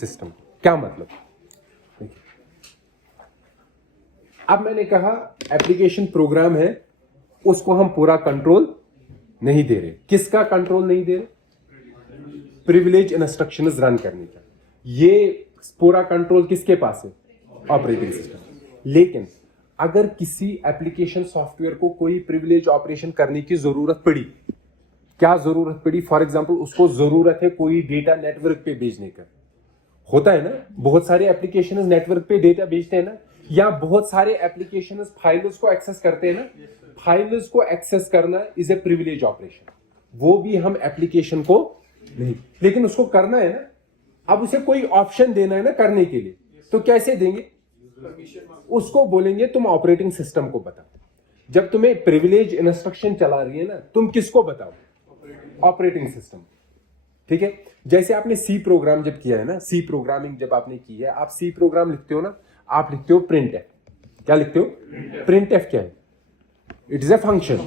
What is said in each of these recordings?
System. क्या मतलब? अब मैंने कहा एप्लीकेशन प्रोग्राम है, उसको हम पूरा कंट्रोल नहीं दे रहे। किसका कंट्रोल नहीं दे रहे? प्रिविलेज इंस्ट्रक्शंस रन करने का। ये पूरा कंट्रोल किसके पास है? Operating system. लेकिन अगर किसी एप्लीकेशन सॉफ्टवेयर को कोई प्रिविलेज ऑपरेशन करने की जरूरत पड़ी, क्या जरूरत पड़ी? फॉर एग्जांपल उसको जरूरत है कोई डेटा नेटवर्क पे भेजने का। होता है ना, बहुत सारे एप्लीकेशन नेटवर्क पे डेटा भेजते हैं ना, या बहुत सारे एप्लीकेशन फाइल्स को एक्सेस करते हैं ना। फाइल्स को एक्सेस करना इज ए प्रिविलेज ऑपरेशन। वो भी हम एप्लीकेशन को नहीं, लेकिन उसको करना है ना। अब उसे कोई ऑप्शन देना है ना करने के लिए, तो कैसे देंगे? उसको बोलेंगे तुम ऑपरेटिंग सिस्टम को बताओ। जब तुम्हें प्रिविलेज इंस्ट्रक्शन चला रही है ना, तुम किसको बताओ? Operating system. ठीक है, जैसे आपने सी प्रोग्राम जब किया है ना, सी प्रोग्रामिंग जब आपने की है, आप सी प्रोग्राम लिखते हो ना, आप लिखते हो प्रिंट एफ। क्या लिखते हो? प्रिंट एफ क्या है? इट इज ए फंक्शन,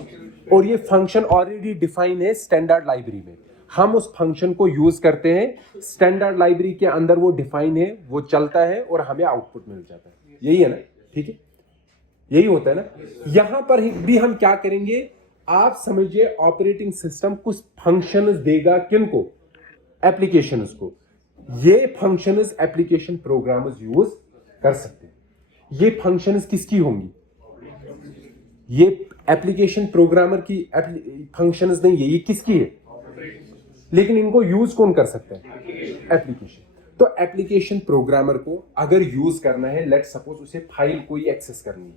और ये फंक्शन ऑलरेडी डिफाइन है स्टैंडर्ड लाइब्रेरी में। हम उस फंक्शन को यूज करते हैं, स्टैंडर्ड लाइब्रेरी के अंदर वो डिफाइन है, वो चलता है और हमें आउटपुट मिल जाता है। यही है ना? ठीक है, यही होता है ना। यहां पर भी हम क्या करेंगे, आप समझिए ऑपरेटिंग सिस्टम कुछ फंक्शंस देगा। किनको? एप्लीकेशंस को। ये फंक्शंस एप्लीकेशन प्रोग्रामर्स यूज कर सकते हैं। ये फंक्शंस किसकी होंगी? ये एप्लीकेशन प्रोग्रामर की फंक्शंस नहीं है, ये किसकी है? लेकिन इनको यूज कौन कर सकता है? एप्लीकेशन। तो एप्लीकेशन प्रोग्रामर को अगर यूज करना है, लेट सपोज उसे फाइल कोई एक्सेस करनी है।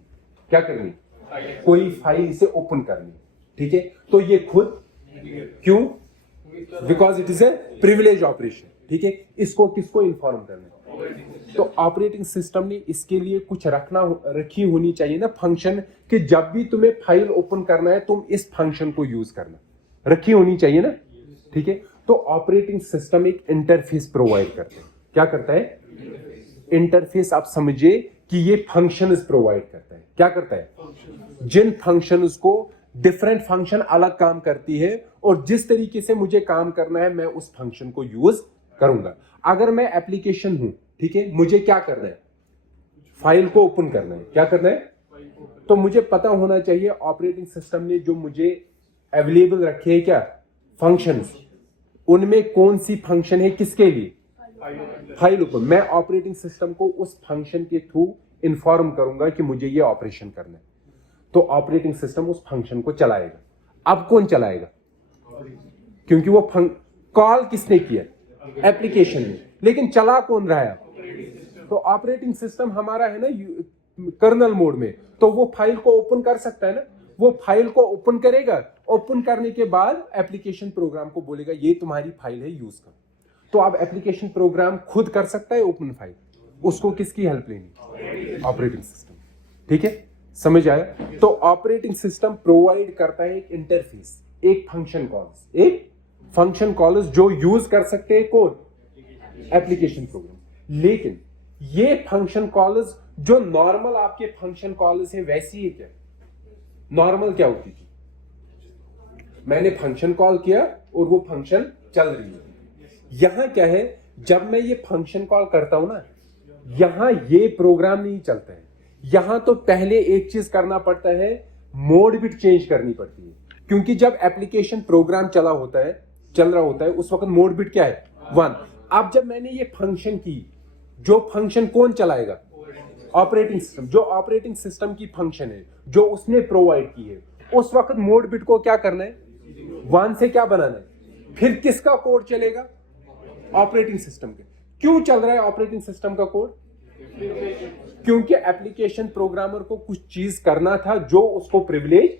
क्या करनी है? कोई फाइल इसे ओपन करनी है। ठीक है, तो ये खुद क्यों? Because it is a privilege operation. ठीक है, इसको किसको इन्फॉर्म करना है? तो ऑपरेटिंग सिस्टम ने इसके लिए कुछ रखी होनी चाहिए ना फंक्शन, कि जब भी तुम्हें फाइल ओपन करना है तुम इस फंक्शन को यूज करना, रखी होनी चाहिए ना। ठीक है, तो ऑपरेटिंग सिस्टम एक इंटरफेस प्रोवाइड करता है। क्या करता है? इंटरफेस। आप समझिए कि ये फंक्शंस प्रोवाइड करता है। क्या करता है? जिन फंक्शंस को डिफरेंट फंक्शन अलग काम करती है, और जिस तरीके से मुझे काम करना है मैं उस फंक्शन को यूज करूंगा। अगर मैं एप्लीकेशन हूं, ठीक है, मुझे क्या करना है? फाइल को ओपन करना है। क्या करना है? तो मुझे पता होना चाहिए ऑपरेटिंग सिस्टम ने जो मुझे अवेलेबल रखे है क्या फंक्शंस, उनमें कौन सी फंक्शन है किसके लिए? File open. मैं ऑपरेटिंग सिस्टम को उस फंक्शन के थ्रू इंफॉर्म करूंगा कि मुझे ये ऑपरेशन करना है, तो ऑपरेटिंग सिस्टम उस फंक्शन को चलाएगा। अब कौन चलाएगा? क्योंकि वो कॉल किसने किया? एप्लीकेशन ने, लेकिन चला कौन रहा है? तो ऑपरेटिंग सिस्टम हमारा है ना कर्नल मोड में, तो वो फाइल को ओपन कर सकता है ना। वो फाइल को ओपन करेगा, ओपन करने के बाद एप्लीकेशन प्रोग्राम को बोलेगा ये तुम्हारी फाइल है, यूज करो। तो अब एप्लीकेशन प्रोग्राम खुद कर सकता है ओपन फाइल, उसको किसकी हेल्प लेनी? Operating system. ठीक है, समझ आया? तो ऑपरेटिंग सिस्टम प्रोवाइड करता है एक इंटरफेस, एक फंक्शन कॉल्स जो यूज कर सकते हैं कौन? Application program. लेकिन ये फंक्शन कॉल्स जो नॉर्मल आपके फंक्शन कॉल्स है वैसी है क्या? नॉर्मल क्या होती थी? मैंने फंक्शन कॉल किया और वो फंक्शन चल रही है। यहां क्या है, जब मैं ये फंक्शन कॉल करता हूं ना, यहां ये प्रोग्राम नहीं चलता है। यहां तो पहले एक चीज करना पड़ता है, मोड बिट चेंज करनी पड़ती है। क्योंकि जब एप्लीकेशन प्रोग्राम चल रहा होता है उस वक्त मोड बिट क्या है? 1। अब जब मैंने ये फंक्शन की, जो फंक्शन कौन चलाएगा? Operating system. जो ऑपरेटिंग सिस्टम की फंक्शन है जो उसने प्रोवाइड की है, उस वक्त मोड बिट को क्या करना है? 1 से क्या बनाना है? फिर किसका कोड चलेगा? ऑपरेटिंग सिस्टम के। क्यों चल रहा है ऑपरेटिंग सिस्टम का कोड? क्योंकि एप्लीकेशन प्रोग्रामर को कुछ चीज करना था जो उसको प्रिविलेज,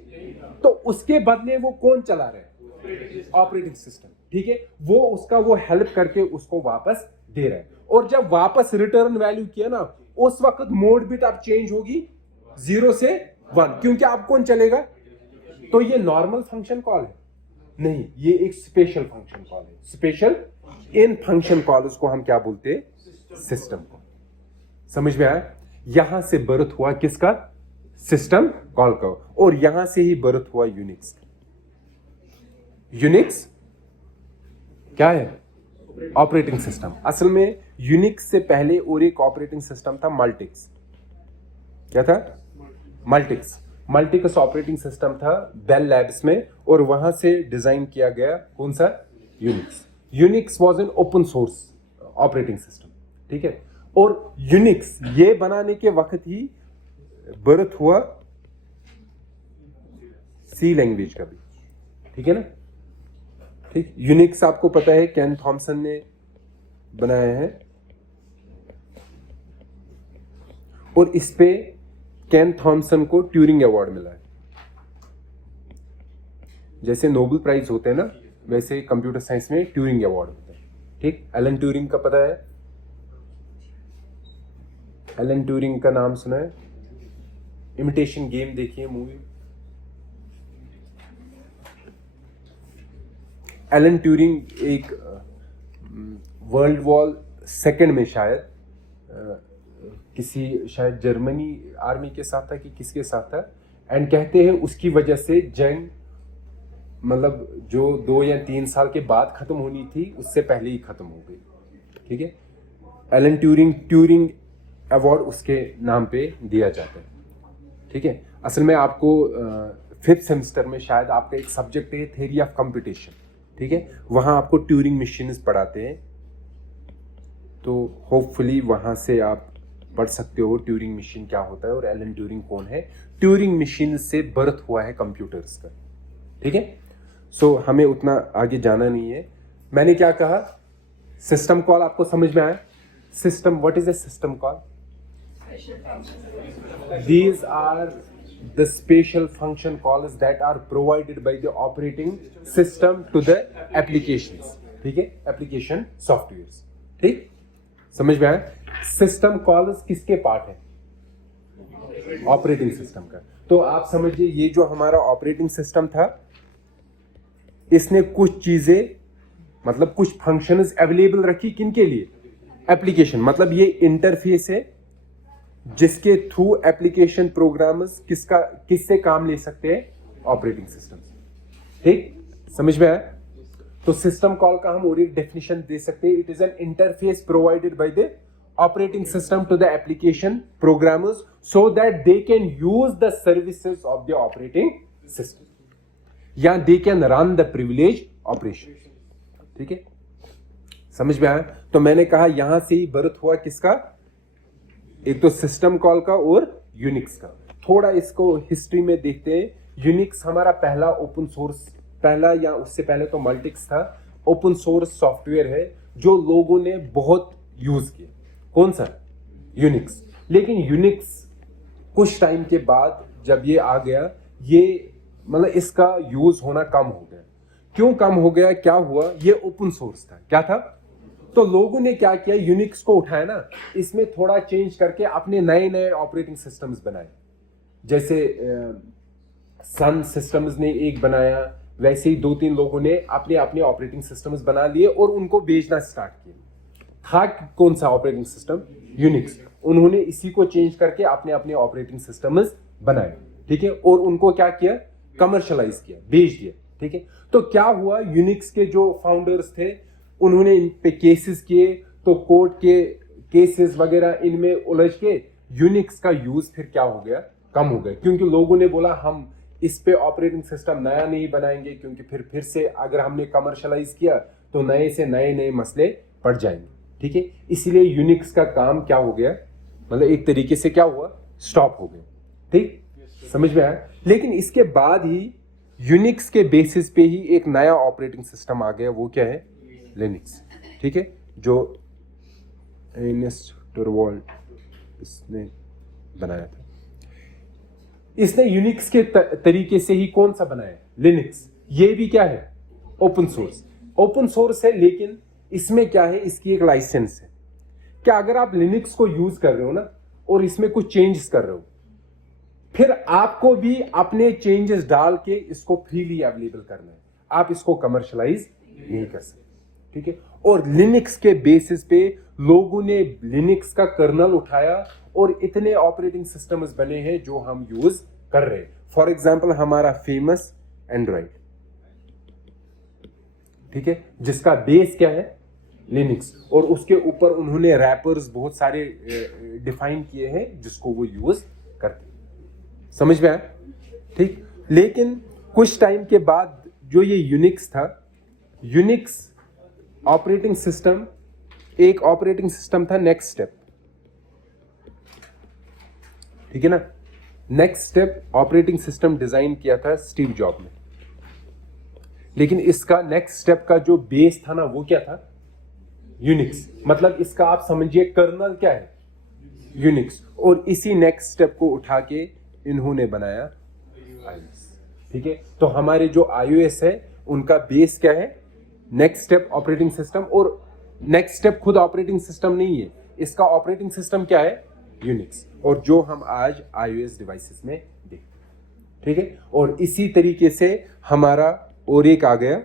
तो उसके बदले वो कौन चला रहा है? Operating system. ठीक है, वो हेल्प करके उसको वापस दे रहा है। और जब वापस रिटर्न वैल्यू किया ना, उस वक्त मोड बिट अब चेंज होगी 0 से 1, क्योंकि अब कौन चलेगा? तो ये नॉर्मल फंक्शन कॉल है नहीं, ये एक स्पेशल फंक्शन कॉल है। स्पेशल इन फंक्शन कॉल्स को हम क्या बोलते हैं? सिस्टम को। समझ में आया? यहां से बर्थ हुआ किसका? सिस्टम कॉल का। और यहां से ही बर्थ हुआ यूनिक्स। यूनिक्स क्या है? Operating system. असल में यूनिक्स से पहले और एक ऑपरेटिंग सिस्टम था मल्टिक्स। क्या था? मल्टिक्स। मल्टिक्स ऑपरेटिंग सिस्टम था बेल लैब्स में, और वहां से डिजाइन किया गया कौन सा? Unix. Unix was an open source operating system, ठीक है। और यूनिक्स ये बनाने के वक्त ही बर्थ हुआ सी लैंग्वेज का भी, ठीक है ना। ठीक, यूनिक्स आपको पता है केन थॉमसन ने बनाया है, और इस पे केन थॉमसन को ट्यूरिंग अवार्ड मिला है। जैसे नोबेल प्राइज होते हैं ना, वैसे कंप्यूटर साइंस में ट्यूरिंग अवार्ड होता है। ठीक, एलन ट्यूरिंग का पता है? एलन ट्यूरिंग का नाम सुना है? इमिटेशन गेम देखिए मूवी। एलन ट्यूरिंग एक वर्ल्ड वॉर सेकेंड में शायद किसी शायद जर्मनी आर्मी के साथ था कि किसके साथ था, एंड कहते हैं उसकी वजह से जंग मतलब जो 2 या 3 साल के बाद खत्म होनी थी उससे पहले ही खत्म हो गई। ठीक है, एलन ट्यूरिंग अवार्ड उसके नाम पे दिया जाता है। ठीक है, असल में आपको 5th सेमेस्टर में शायद आपका एक सब्जेक्ट है थ्योरी ऑफ कंप्यूटेशन। ठीक है, वहाँ आपको ट्यूरिंग मशीन्स पढ़ाते हैं, तो होपफुली वहाँ से आप पढ़ सकते हो ट्यूरिंग मशीन क्या होता है और एलन ट्यूरिंग कौन है। ट्यूरिंग मशीन से बर्थ हुआ है कंप्यूटर्स का। ठीक है, सो हमें उतना आगे जाना नहीं है। मैंने क्या कहा, सिस्टम कॉल आपको समझ में आया? System, what is a system call? These are the special function calls that are provided by the operating system to the applications. ठीक है, एप्लीकेशन सॉफ्टवेयर्स। ठीक, समझ में आया? सिस्टम कॉल्स किसके पार्ट है? ऑपरेटिंग सिस्टम का। तो आप समझिए ये जो हमारा ऑपरेटिंग सिस्टम था, इसने कुछ चीजें मतलब कुछ फंक्शंस अवेलेबल रखी किनके लिए? एप्लीकेशन। मतलब ये इंटरफेस है जिसके थ्रू एप्लीकेशन प्रोग्रामर्स किससे काम ले सकते हैं? Operating system. ठीक, समझ में आया? तो सिस्टम कॉल का हम और एक डेफिनेशन दे सकते हैं, it is an interface provided by the operating system to the application programmers so that they can use the services of the operating system, या they can run the privilege operation. ठीक है, समझ में आया? तो मैंने कहा यहां से ही बर्थ हुआ किसका? एक तो सिस्टम कॉल का और यूनिक्स का। थोड़ा इसको हिस्ट्री में देखते हैं। यूनिक्स हमारा पहला ओपन सोर्स, पहला या उससे पहले तो मल्टिक्स था, ओपन सोर्स सॉफ्टवेयर है जो लोगों ने बहुत यूज किया। कौन सा? यूनिक्स। लेकिन यूनिक्स कुछ टाइम के बाद जब ये आ गया, ये मतलब इसका यूज होना कम हो गया। क्यों कम हो गया? क्या हुआ? ये ओपन सोर्स था। क्या था? तो लोगों ने क्या किया, यूनिक्स को उठाया ना, इसमें थोड़ा चेंज करके अपने नए नए ऑपरेटिंग सिस्टम्स बनाए। जैसे सन सिस्टम्स ने एक बनाया, वैसे ही 2-3 लोगों ने अपने अपने ऑपरेटिंग सिस्टम्स बना लिए और उनको बेचना स्टार्ट किया। था कौन सा ऑपरेटिंग सिस्टम? यूनिक्स। उन्होंने इसी को चेंज करके अपने अपने ऑपरेटिंग सिस्टम्स बनाए। ठीक है, और उनको क्या किया? कमर्शलाइज किया, बेच दिया। ठीक है, तो क्या हुआ, यूनिक्स के जो फाउंडर्स थे उन्होंने इन पे केसेस किए, तो कोर्ट के केसेस वगैरह इनमें उलझ के यूनिक्स का यूज फिर क्या हो गया? कम हो गया, क्योंकि लोगों ने बोला हम इस पे ऑपरेटिंग सिस्टम नया नहीं बनाएंगे, क्योंकि फिर से अगर हमने कमर्शलाइज किया तो नए से नए मसले पड़ जाएंगे। ठीक है, इसीलिए यूनिक्स का काम क्या हो गया, मतलब एक तरीके से क्या हुआ, स्टॉप हो गया। ठीक, समझ में आया? लेकिन इसके बाद ही यूनिक्स के बेसिस पे ही एक नया ऑपरेटिंग सिस्टम आ गया, वो क्या है? लिनक्स। ठीक है, जो एर्नेस्ट टोरवाल्ड इसने बनाया था। इसने यूनिक्स के तरीके से ही कौन सा बनाया? लिनक्स। ये भी क्या है? Open source. ओपन सोर्स है, लेकिन इसमें क्या है, इसकी एक लाइसेंस है। क्या अगर आप लिनक्स को यूज कर रहे हो ना और इसमें कुछ चेंजेस कर रहे हो, फिर आपको भी अपने चेंजेस डाल के इसको फ्रीली अवेलेबल करना है, आप इसको कमर्शलाइज नहीं कर सकते। ठीक है, और लिनक्स के बेसिस पे लोगों ने लिनक्स का कर्नल उठाया और इतने ऑपरेटिंग सिस्टम्स बने हैं जो हम यूज कर रहे हैं। फॉर एग्जांपल हमारा फेमस एंड्रॉइड, ठीक है, जिसका बेस क्या है? लिनक्स, और उसके ऊपर उन्होंने रैपर्स बहुत सारे डिफाइन किए हैं जिसको वो यूज करते हैं। समझ में आया? ठीक। लेकिन कुछ टाइम के बाद जो ये यूनिक्स था, यूनिक्स ऑपरेटिंग सिस्टम, एक ऑपरेटिंग सिस्टम था नेक्स्ट स्टेप, ठीक है ना। Next step operating system design किया था स्टीव जॉब ने, लेकिन इसका नेक्स्ट स्टेप का जो बेस था ना वो क्या था? यूनिक्स। मतलब इसका आप समझिए कर्नल क्या है? यूनिक्स। और इसी नेक्स्ट स्टेप को उठा के इन्होंने बनाया iOS। ठीक है, तो हमारे जो iOS है उनका बेस क्या है? Next step operating system. और नेक्स्ट स्टेप खुद ऑपरेटिंग सिस्टम नहीं है, इसका ऑपरेटिंग सिस्टम क्या है? यूनिक्स। और जो हम आज iOS डिवाइसेस में देखते हैं, ठीक है। और इसी तरीके से हमारा और एक आ गया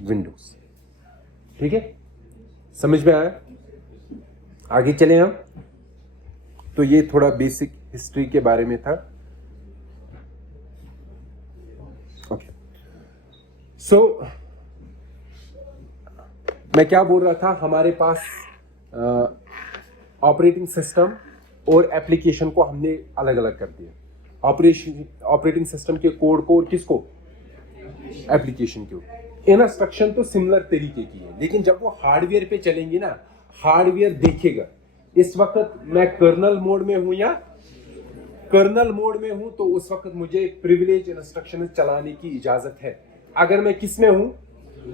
विंडोज। ठीक है, समझ में आया? आगे चले हम। तो ये थोड़ा बेसिक हिस्ट्री के बारे में था। ओके, सो मैं क्या बोल रहा था, हमारे पास ऑपरेटिंग सिस्टम और एप्लीकेशन को हमने अलग अलग कर दिया। ऑपरेटिंग सिस्टम के कोड को और किसको? एप्लीकेशन को। इंस्ट्रक्शन तो सिमिलर तरीके की है, लेकिन जब वो हार्डवेयर पे चलेंगे ना, हार्डवेयर देखेगा इस वक्त मैं कर्नल मोड में हूं या कर्नल मोड में हूं, तो उस वक्त मुझे प्रिविलेज इंस्ट्रक्शन चलाने की इजाजत है। अगर मैं किस में हूं?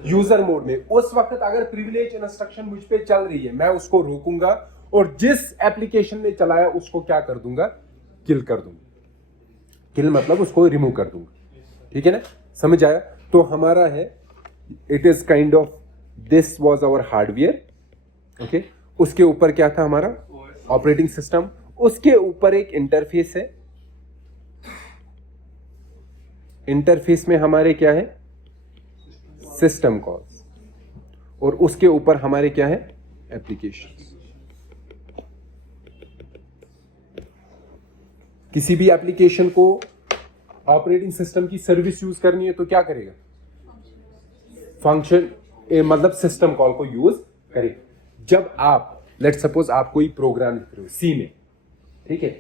यूजर मोड में। उस वक्त अगर प्रिविलेज इंस्ट्रक्शन मुझ पे चल रही है, मैं उसको रोकूंगा और जिस एप्लीकेशन ने चलाया उसको क्या कर दूंगा? किल कर दूंगा। किल मतलब उसको रिमूव कर दूंगा। ठीक है ना, समझ आया? तो हमारा है, it is kind of, this was our hardware. Okay, उसके ऊपर क्या था? हमारा ऑपरेटिंग सिस्टम। उसके ऊपर एक इंटरफेस है। इंटरफेस में हमारे क्या है? System calls. और उसके ऊपर हमारे क्या है? एप्लीकेशन। किसी भी एप्लीकेशन को ऑपरेटिंग सिस्टम की सर्विस यूज करनी है तो क्या करेगा? फंक्शन मतलब सिस्टम कॉल को यूज करेगा। जब आप लेट सपोज आप कोई प्रोग्राम लिख रहे हो सी में, ठीक है,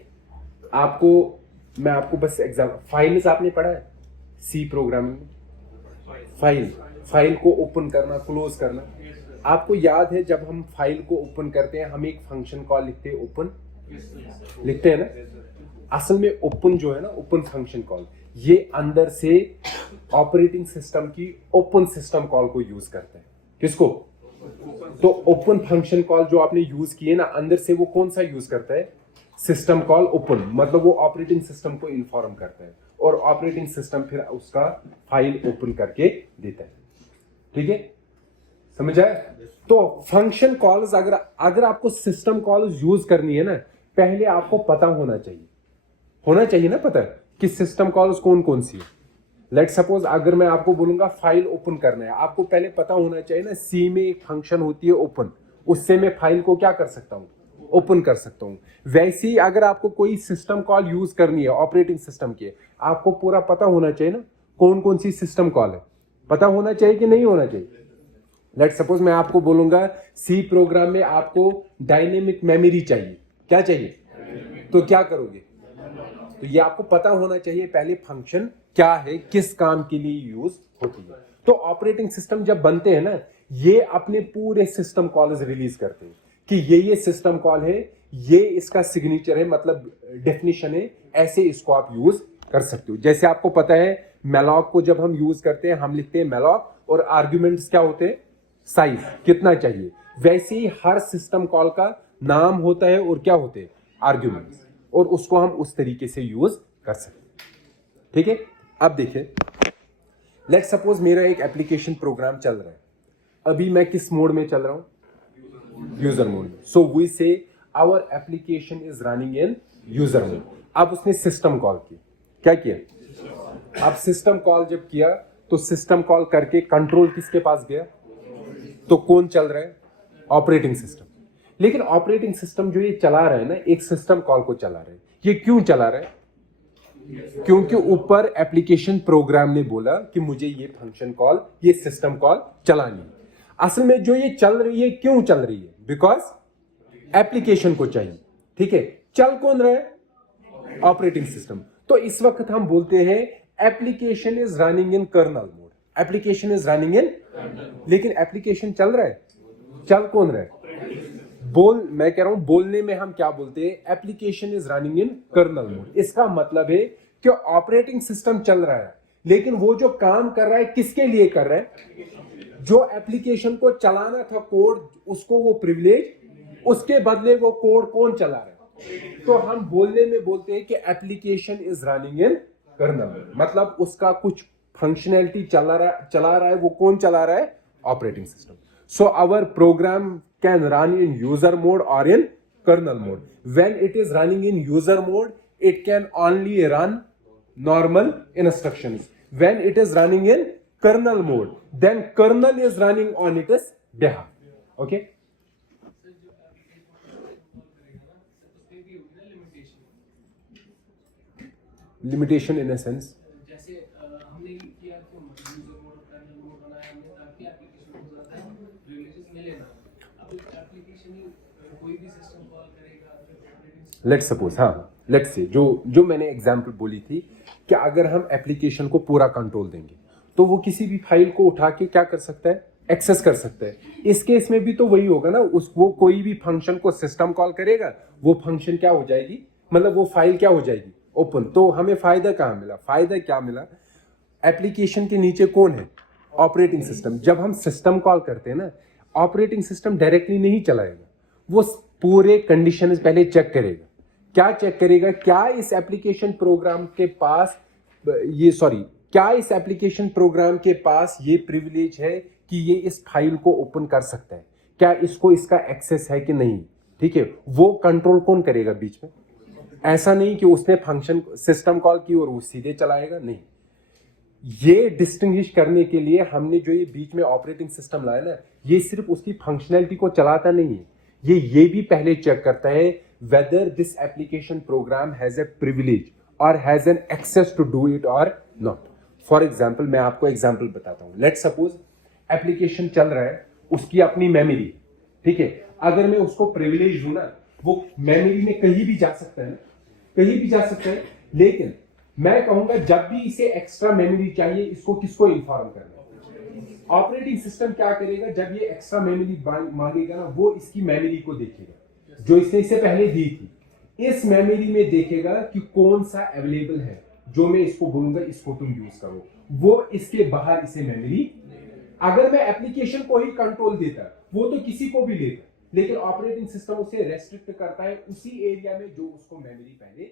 मैं आपको बस एग्जाम्पल, फाइल्स आपने पढ़ा है सी प्रोग्रामिंग में? फाइल को ओपन करना, क्लोज करना। आपको याद है जब हम फाइल को ओपन करते हैं हम एक फंक्शन कॉल लिखते हैं, ओपन लिखते हैं ना। असल में ओपन जो है ना, ओपन फंक्शन कॉल, ये अंदर से ऑपरेटिंग सिस्टम की ओपन सिस्टम कॉल को यूज करते हैं। किसको? तो ओपन फंक्शन कॉल जो आपने यूज किए ना, अंदर से वो कौन सा यूज करता है? System call open. मतलब वो ऑपरेटिंग सिस्टम को इन्फॉर्म करता है और ऑपरेटिंग सिस्टम फिर उसका फाइल ओपन करके देता है। ठीक है, समझ आया? तो फंक्शन कॉल्स अगर आपको सिस्टम कॉल्स यूज करनी है ना, पहले आपको पता होना चाहिए ना पता कि सिस्टम कॉल्स कौन कौन सी है। लेट सपोज अगर मैं आपको बोलूंगा फाइल ओपन करना है, आपको पहले पता होना चाहिए ना, सी में एक फंक्शन होती है ओपन, उससे मैं फाइल को क्या कर सकता हूं? ओपन कर सकता हूं। वैसे ही अगर आपको कोई सिस्टम कॉल यूज करनी है ऑपरेटिंग सिस्टम के, आपको पूरा पता होना चाहिए ना कौन कौन सी सिस्टम कॉल है। पता होना चाहिए कि नहीं होना चाहिए? लेट सपोज मैं आपको बोलूंगा सी प्रोग्राम में आपको डायनेमिक मेमोरी चाहिए। क्या चाहिए? तो क्या करोगे? तो ये आपको पता होना चाहिए पहले फंक्शन क्या है, किस काम के लिए यूज होती है। तो ऑपरेटिंग सिस्टम जब बनते हैं ना, ये अपने पूरे सिस्टम कॉल्स रिलीज करते हैं कि ये सिस्टम कॉल है, ये इसका सिग्नेचर है, मतलब डेफिनेशन है, ऐसे इसको आप यूज कर सकते हो। जैसे आपको पता है मैलॉक को जब हम यूज करते हैं, हम लिखते हैं मैलॉक और आर्ग्यूमेंट्स क्या होते हैं? साइज कितना चाहिए। वैसे ही हर सिस्टम कॉल का नाम होता है और क्या होते हैं? आर्ग्यूमेंट्स। और उसको हम उस तरीके से यूज कर सकते हैं। ठीक है, अब देखिए, लेट सपोज मेरा एक एप्लीकेशन प्रोग्राम चल रहा है। अभी मैं किस मोड में चल रहा हूं? यूजर मोड में। So we say our application is running in user mode. अब उसने सिस्टम कॉल की, क्या किया? अब सिस्टम कॉल जब किया तो सिस्टम कॉल करके कंट्रोल किसके पास गया? तो कौन चल रहा है? Operating system. लेकिन ऑपरेटिंग सिस्टम जो ये चला रहा है ना, एक सिस्टम कॉल को चला रहा है। ये क्यों चला रहा है? क्योंकि ऊपर एप्लीकेशन प्रोग्राम ने बोला कि मुझे ये फंक्शन कॉल, ये सिस्टम कॉल चलानी है। असल में जो ये चल रही है क्यों चल रही है? बिकॉज एप्लीकेशन को चाहिए। ठीक है, चल कौन रहा है? Operating system. तो इस वक्त हम बोलते हैं application is running in kernel mode, application is running इन, लेकिन एप्लीकेशन चल रहा है, चल कौन रहा है? मैं कह रहा हूं बोलने में हम क्या बोलते हैं? Application is running in kernel mode. इसका मतलब है कि ऑपरेटिंग सिस्टम चल रहा है, लेकिन वो जो काम कर रहा है किसके लिए कर रहा है? जो एप्लीकेशन को चलाना था कोड, उसको वो प्रिविलेज, उसके बदले वो कोड कौन चला रहा है? तो हम बोलने में बोलते हैं कि application is running in kernel, मतलब उसका कुछ फंक्शनैलिटी चला रहा है, वो कौन चला रहा है? Operating system. So our program can run in user mode और in kernel mode. When it is running in user mode, it can only run normal instructions. When it is running in kernel mode, then kernel is running on its behalf. Okay? Limitation in a sense. जैसे हमने किया कि user mode और kernel mode बनाया हमने ताकि application को ज़्यादा प्रिविलेजेस मिले ना। अब एप्लीकेशन कोई भी सिस्टम कॉल करेगा। लेट्स सपोज, हाँ लेट्स से जो मैंने एग्जांपल बोली थी कि अगर हम एप्लीकेशन को पूरा कंट्रोल देंगे तो वो किसी भी फाइल को उठा के क्या कर सकता है? एक्सेस कर सकता है। इस केस में भी तो वही होगा ना, वो कोई भी फंक्शन को सिस्टम कॉल करेगा, वो फंक्शन क्या हो जाएगी, मतलब वो फाइल क्या हो जाएगी? ओपन। तो हमें फायदा कहाँ मिला? फायदा क्या मिला? एप्लीकेशन के नीचे कौन है? Operating system. जब हम सिस्टम कॉल करते हैं ना, ऑपरेटिंग सिस्टम डायरेक्टली नहीं चलाएगा, वो पूरे कंडीशन पहले चेक करेगा। क्या चेक करेगा? क्या इस एप्लीकेशन प्रोग्राम के पास क्या इस एप्लीकेशन प्रोग्राम के पास ये प्रिविलेज है कि ये इस फाइल को ओपन कर सकता है? क्या इसको इसका एक्सेस है कि नहीं? ठीक है, वो कंट्रोल कौन करेगा बीच में? ऐसा नहीं कि उसने फंक्शन सिस्टम कॉल की और वो सीधे चलाएगा, नहीं। ये डिस्टिंग्विश करने के लिए हमने जो ये बीच में ऑपरेटिंग सिस्टम लाया ना, ये सिर्फ उसकी फंक्शनैलिटी को चलाता नहीं है, ये भी पहले चेक करता है whether this application program has a privilege or has an access to do it or not. For example, मैं आपको एग्जाम्पल बताता हूँ। लेट्स सपोज एप्लीकेशन चल रहा है, उसकी अपनी मेमोरी, ठीक है। अगर मैं उसको प्रिविलेज दूं ना, वो मेमोरी में कहीं भी जा सकता है, कहीं भी जा सकता है, लेकिन मैं कहूंगा जब भी इसे एक्स्ट्रा मेमोरी चाहिए, इसको किसको इन्फॉर्म करना है? ऑपरेटिंग सिस्टम क्या करेगा? जब ये एक्स्ट्रा मेमोरी मांगेगा ना, वो इसकी मेमोरी को देखेगा जो इसने इसे पहले दी थी। इस मेमोरी में देखेगा कि कौन सा अवेलेबल है, जो मैं इसको बोलूंगा इसको तुम यूज करो, वो इसके बाहर इसे मेमोरी। अगर मैं एप्लीकेशन को ही कंट्रोल देता, वो तो किसी को भी लेता, लेकिन ऑपरेटिंग सिस्टम उसे रेस्ट्रिक्ट करता है उसी एरिया में जो उसको मेमोरी पहले